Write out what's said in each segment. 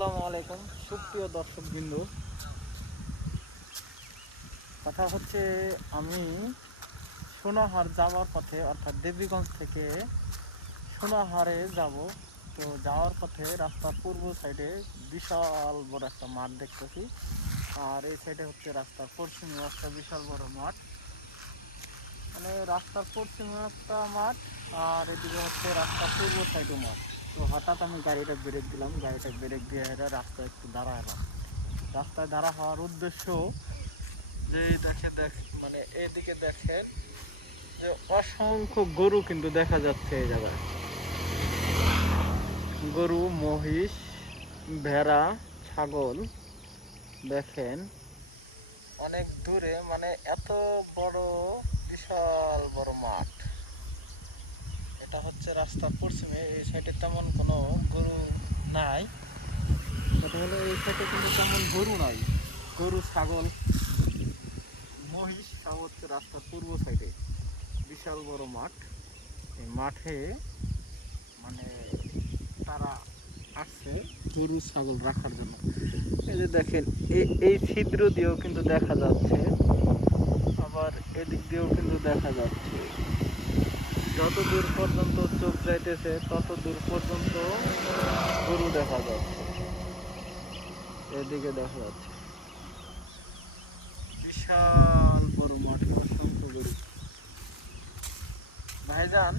আসসালামু আলাইকুম সুপ্রিয় দর্শকবৃন্দ। কথা হচ্ছে আমি সোনাহার যাওয়ার পথে অর্থাৎ দেবীগঞ্জ থেকে সোনাহারে যাব। তো যাওয়ার পথে রাস্তার পূর্ব সাইডে বিশাল বড় একটা মাঠ দেখতেছি, আর এই সাইডে হচ্ছে রাস্তার পশ্চিমে একটা বিশাল বড় মাঠ, মানে রাস্তার পশ্চিমে একটা মাঠ আর এদিকে হচ্ছে রাস্তার পূর্ব সাইডে মাঠ। তো হঠাৎ আমি গাড়িটা ব্রেক দিলাম, গাড়িটা ব্রেক দিয়ে রাস্তায় একটু দাঁড়া এলাম। রাস্তায় দাঁড়া হওয়ার উদ্দেশ্য যে মানে এদিকে দেখেন যে অসংখ্য গরু কিন্তু দেখা যাচ্ছে এই জায়গায়। গরু, মহিষ, ভেড়া, ছাগল দেখেন অনেক দূরে, মানে এত বড় বিশাল বড় মাঠ। এটা হচ্ছে রাস্তার পশ্চিমে, এই সাইডে তেমন কোনো গরু নাই। এটা হলো এই সাইডে কিন্তু তেমন গরু নাই, গরু ছাগল মহিষ সব হচ্ছে রাস্তার পূর্ব সাইডে বিশাল বড় মাঠ। এই মাঠে মানে তারা আসছে গরু ছাগল রাখার জন্য। এই যে দেখেন এই ছিদ্র দিয়েও কিন্তু দেখা যাচ্ছে, আবার এদিক দিয়েও কিন্তু দেখা যাচ্ছে। যত দূর পর্যন্ত চোখ যাইতেছে তত দূর পর্যন্ত গরু দেখা যাচ্ছে। এদিকে দেখা যাচ্ছে বিশাল বড় মাঠে অসংখ্য গরু। ভাইজান,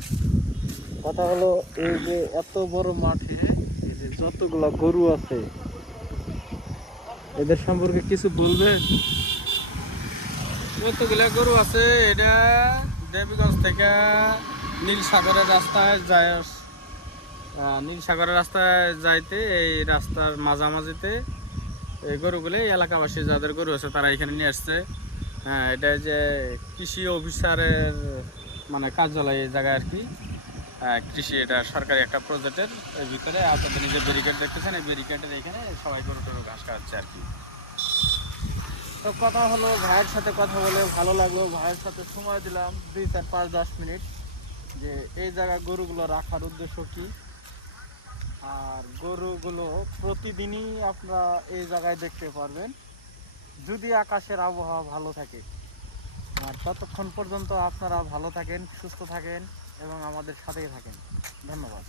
কথা হলো এই যে এত বড় মাঠে এই যে যতগুলা গরু আছে এদের সম্পর্কে কিছু বলবেন? কতগুলা গরু আছে, এটা দেবীগঞ্জ থেকে নীলসাগরের রাস্তায় যায়। নীলসাগরের রাস্তায় যাইতে এই রাস্তার মাঝামাঝিতে এই গরুগুলো এলাকাবাসী যাদের গরু আছে তারা এখানে নিয়ে আসছে। হ্যাঁ, এটা যে কৃষি অফিসারের মানে কার্যালয় এই জায়গায় আর কি। কৃষি, এটা সরকারি একটা প্রজেক্টের এর ভিতরে আপনাদের নিজে ব্যারিকেড দেখতেছেন, এই ব্যারিকেডের এখানে সবাই গরু টরু ঘাস খাওয়াচ্ছে আর কি। তো কথা হলো ভাইয়ের সাথে কথা বলে ভালো লাগলো, ভাইয়ের সাথে সময় দিলাম 2, 4, 5, 10 মিনিট, যে এই জায়গায় গরুগুলো রাখার উদ্দেশ্য কি। আর গরুগুলো প্রতিদিনই আপনারা এই জায়গায় দেখতে পারবেন যদি আকাশের আবহাওয়া ভালো থাকে। আর ততক্ষণ পর্যন্ত আপনারা ভালো থাকেন, সুস্থ থাকেন এবং আমাদের সাথেই থাকেন। ধন্যবাদ।